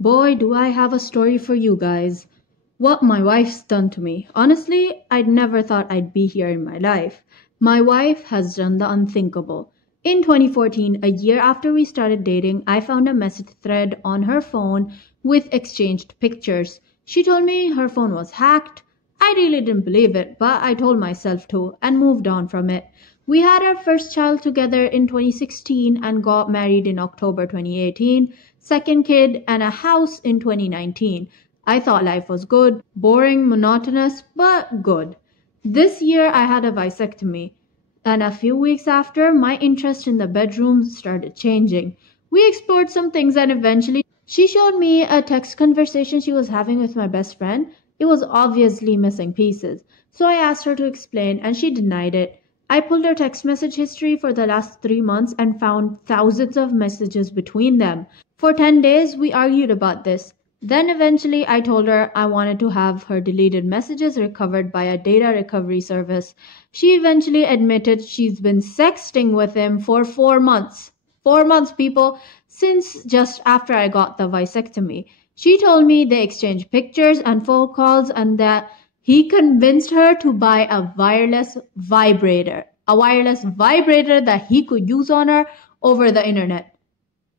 Boy, do I have a story for you guys. What my wife's done to me. Honestly, I'd never thought I'd be here in my life. My wife has done the unthinkable. In 2014, a year after we started dating, I found a message thread on her phone with exchanged pictures. She told me her phone was hacked. I really didn't believe it, but I told myself to and moved on from it. We had our first child together in 2016 and got married in October 2018, second kid and a house in 2019. I thought life was good, boring, monotonous, but good. This year I had a vasectomy, and a few weeks after, my interest in the bedroom started changing. We explored some things and eventually she showed me a text conversation she was having with my best friend. It was obviously missing pieces. So I asked her to explain and she denied it. I pulled her text message history for the last 3 months and found thousands of messages between them. For 10 days, we argued about this. Then eventually, I told her I wanted to have her deleted messages recovered by a data recovery service. She eventually admitted she's been sexting with him for 4 months. 4 months, people, since just after I got the vasectomy. She told me they exchanged pictures and phone calls and that he convinced her to buy a wireless vibrator that he could use on her over the internet.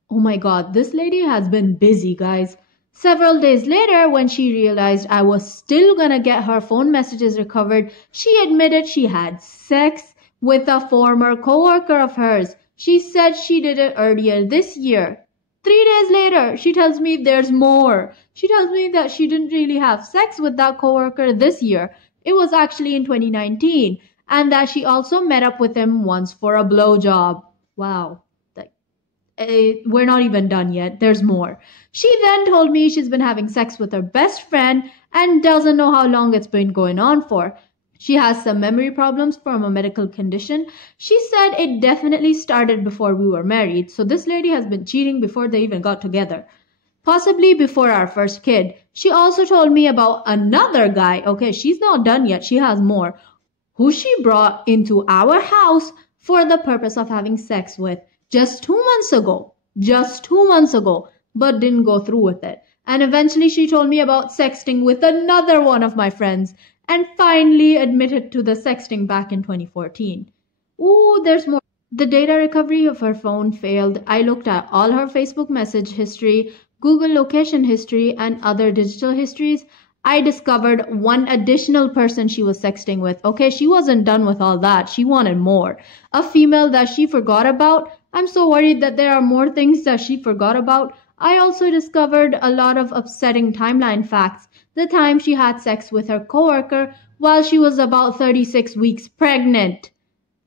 Oh my god, this lady has been busy, guys. Several days later, when she realized I was still gonna get her phone messages recovered, she admitted she had sex with a former coworker of hers. She said she did it earlier this year. 3 days later, she tells me there's more. She tells me that she didn't really have sex with that coworker this year. It was actually in 2019. And that she also met up with him once for a blowjob. Wow. We're not even done yet. There's more. She then told me she's been having sex with her best friend and doesn't know how long it's been going on for. She has some memory problems from a medical condition. She said it definitely started before we were married, so this lady has been cheating before they even got together. Possibly before our first kid. She also told me about another guy. Okay, she's not done yet. She has more. Who she brought into our house for the purpose of having sex with just 2 months ago. Just 2 months ago, but didn't go through with it. And eventually she told me about sexting with another one of my friends and finally admitted to the sexting back in 2014. Ooh, there's more. The data recovery of her phone failed. I looked at all her Facebook message history, Google location history, and other digital histories. I discovered one additional person she was sexting with. Okay, she wasn't done with all that. She wanted more. A female that she forgot about. I'm so worried that there are more things that she forgot about. I also discovered a lot of upsetting timeline facts. The time she had sex with her coworker while she was about 36 weeks pregnant.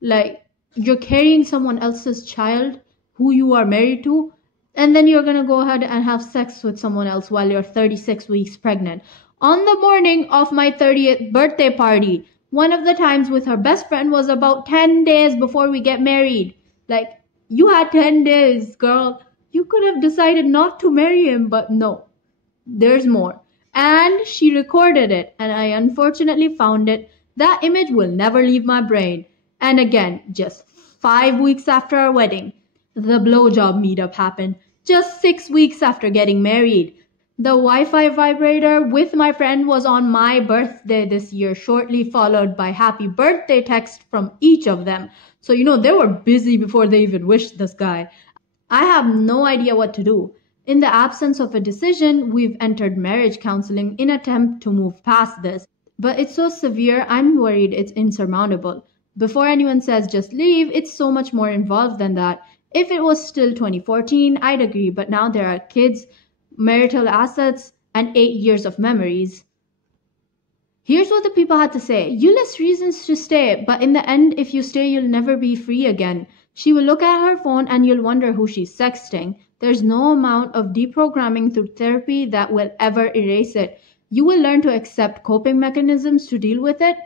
Like, you're carrying someone else's child who you are married to, and then you're gonna go ahead and have sex with someone else while you're 36 weeks pregnant. On the morning of my 30th birthday party, one of the times with her best friend was about 10 days before we get married. Like, you had 10 days, girl. You could have decided not to marry him, but no. There's more. And she recorded it, and I unfortunately found it. That image will never leave my brain. And again, just 5 weeks after our wedding, the blowjob meetup happened. Just 6 weeks after getting married. The Wi-Fi vibrator with my friend was on my birthday this year, shortly followed by happy birthday text from each of them. So, they were busy before they even wished this guy. I have no idea what to do. In the absence of a decision, we've entered marriage counseling in attempt to move past this. But it's so severe, I'm worried it's insurmountable. Before anyone says just leave, it's so much more involved than that. If it was still 2014, I'd agree, but now there are kids, marital assets, and 8 years of memories. Here's what the people had to say. You list reasons to stay, but in the end, if you stay, you'll never be free again. She will look at her phone and you'll wonder who she's sexting. There's no amount of deprogramming through therapy that will ever erase it. You will learn to accept coping mechanisms to deal with it.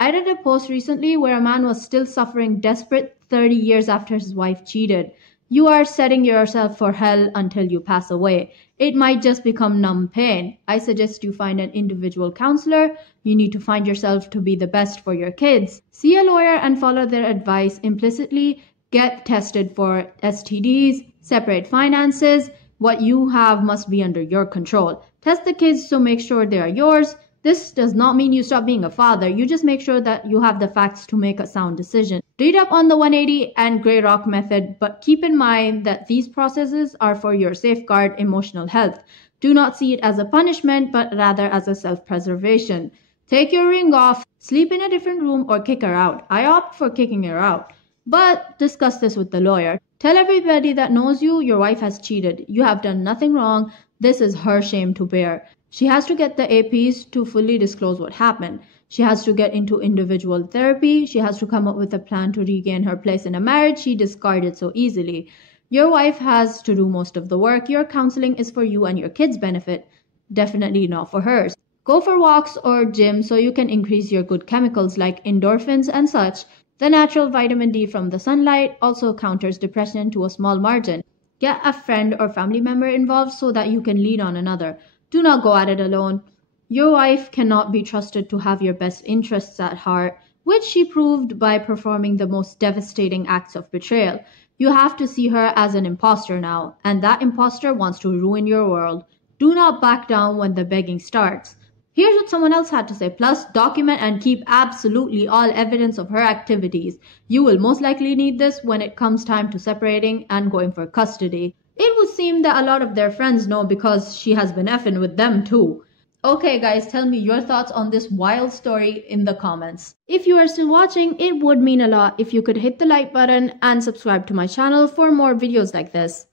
I read a post recently where a man was still suffering desperate 30 years after his wife cheated. You are setting yourself for hell until you pass away. It might just become numb pain. I suggest you find an individual counselor. You need to find yourself to be the best for your kids. See a lawyer and follow their advice implicitly. Get tested for STDs, separate finances, What you have must be under your control. Test the kids, so make sure they are yours. This does not mean you stop being a father. You just make sure that you have the facts to make a sound decision. Read up on the 180 and Grey Rock method, but keep in mind that these processes are for your safeguard emotional health. Do not see it as a punishment, but rather as a self-preservation. Take your ring off, sleep in a different room, or kick her out. I opt for kicking her out. But discuss this with the lawyer. Tell everybody that knows you, your wife has cheated. You have done nothing wrong. This is her shame to bear. She has to get the APs to fully disclose what happened. She has to get into individual therapy. She has to come up with a plan to regain her place in a marriage she discarded so easily. Your wife has to do most of the work. Your counseling is for you and your kids' benefit, definitely not for hers. Go for walks or gym so you can increase your good chemicals like endorphins and such. The natural vitamin D from the sunlight also counters depression to a small margin. Get a friend or family member involved so that you can lean on another. Do not go at it alone. Your wife cannot be trusted to have your best interests at heart, which she proved by performing the most devastating acts of betrayal. You have to see her as an imposter now, and that imposter wants to ruin your world. Do not back down when the begging starts. Here's what someone else had to say. Plus, document and keep absolutely all evidence of her activities. You will most likely need this when it comes time to separating and going for custody. It would seem that a lot of their friends know because she has been effing with them too. Okay guys, tell me your thoughts on this wild story in the comments. If you are still watching, it would mean a lot if you could hit the like button and subscribe to my channel for more videos like this.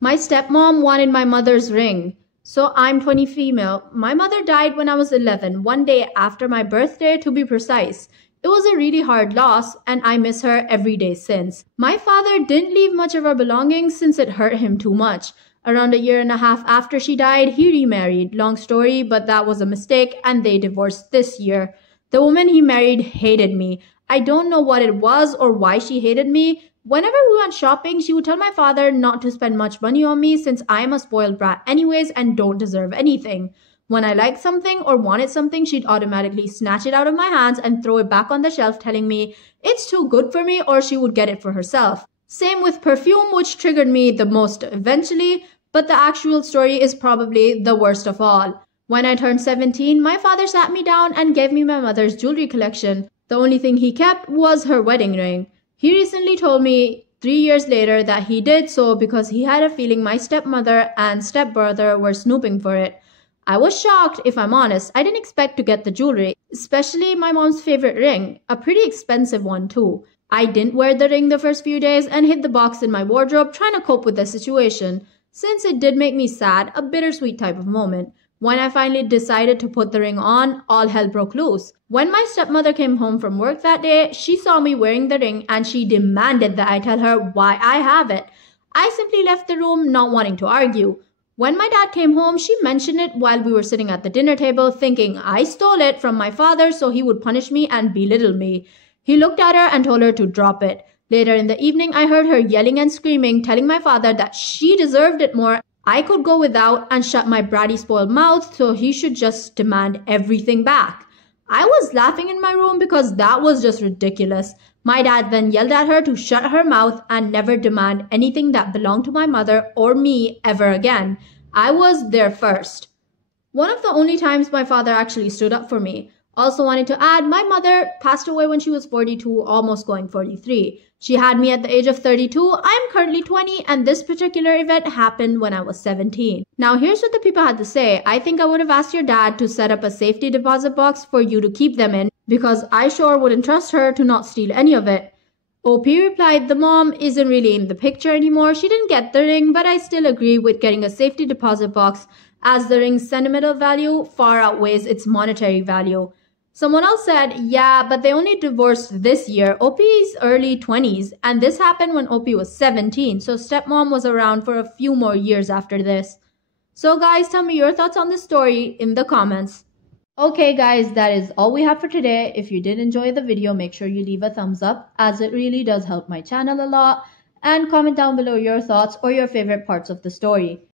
My stepmom wanted my mother's ring. So I'm 20 female. My mother died when I was 11, one day after my birthday to be precise. It was a really hard loss and I miss her every day since. My father didn't leave much of our belongings since it hurt him too much. Around a year and a half after she died, he remarried. Long story, but that was a mistake and they divorced this year. The woman he married hated me. I don't know what it was or why she hated me. Whenever we went shopping, she would tell my father not to spend much money on me since I am a spoiled brat anyways and don't deserve anything. When I liked something or wanted something, she'd automatically snatch it out of my hands and throw it back on the shelf telling me it's too good for me or she would get it for herself. Same with perfume, which triggered me the most eventually, but the actual story is probably the worst of all. When I turned 17, my father sat me down and gave me my mother's jewelry collection. The only thing he kept was her wedding ring. He recently told me 3 years later that he did so because he had a feeling my stepmother and stepbrother were snooping for it. I was shocked, if I'm honest. I didn't expect to get the jewelry, especially my mom's favorite ring, a pretty expensive one too. I didn't wear the ring the first few days and hid the box in my wardrobe trying to cope with the situation. Since it did make me sad, a bittersweet type of moment. When I finally decided to put the ring on, all hell broke loose. When my stepmother came home from work that day, she saw me wearing the ring and she demanded that I tell her why I have it. I simply left the room not wanting to argue. When my dad came home, she mentioned it while we were sitting at the dinner table thinking I stole it from my father so he would punish me and belittle me. He looked at her and told her to drop it. Later in the evening, I heard her yelling and screaming, telling my father that she deserved it more. I could go without and shut my bratty spoiled mouth so he should just demand everything back. I was laughing in my room because that was just ridiculous. My dad then yelled at her to shut her mouth and never demand anything that belonged to my mother or me ever again. I was there first. One of the only times my father actually stood up for me. Also wanted to add, my mother passed away when she was 42, almost going 43. She had me at the age of 32. I'm currently 20 and this particular event happened when I was 17. Now here's what the people had to say. I think I would have asked your dad to set up a safety deposit box for you to keep them in because I sure wouldn't trust her to not steal any of it. OP replied, the mom isn't really in the picture anymore. She didn't get the ring, but I still agree with getting a safety deposit box as the ring's sentimental value far outweighs its monetary value. Someone else said, yeah, but they only divorced this year. OP's early 20s, and this happened when OP was 17, so stepmom was around for a few more years after this. So guys, tell me your thoughts on this story in the comments. Okay guys, that is all we have for today. If you did enjoy the video, make sure you leave a thumbs up as it really does help my channel a lot. And comment down below your thoughts or your favorite parts of the story.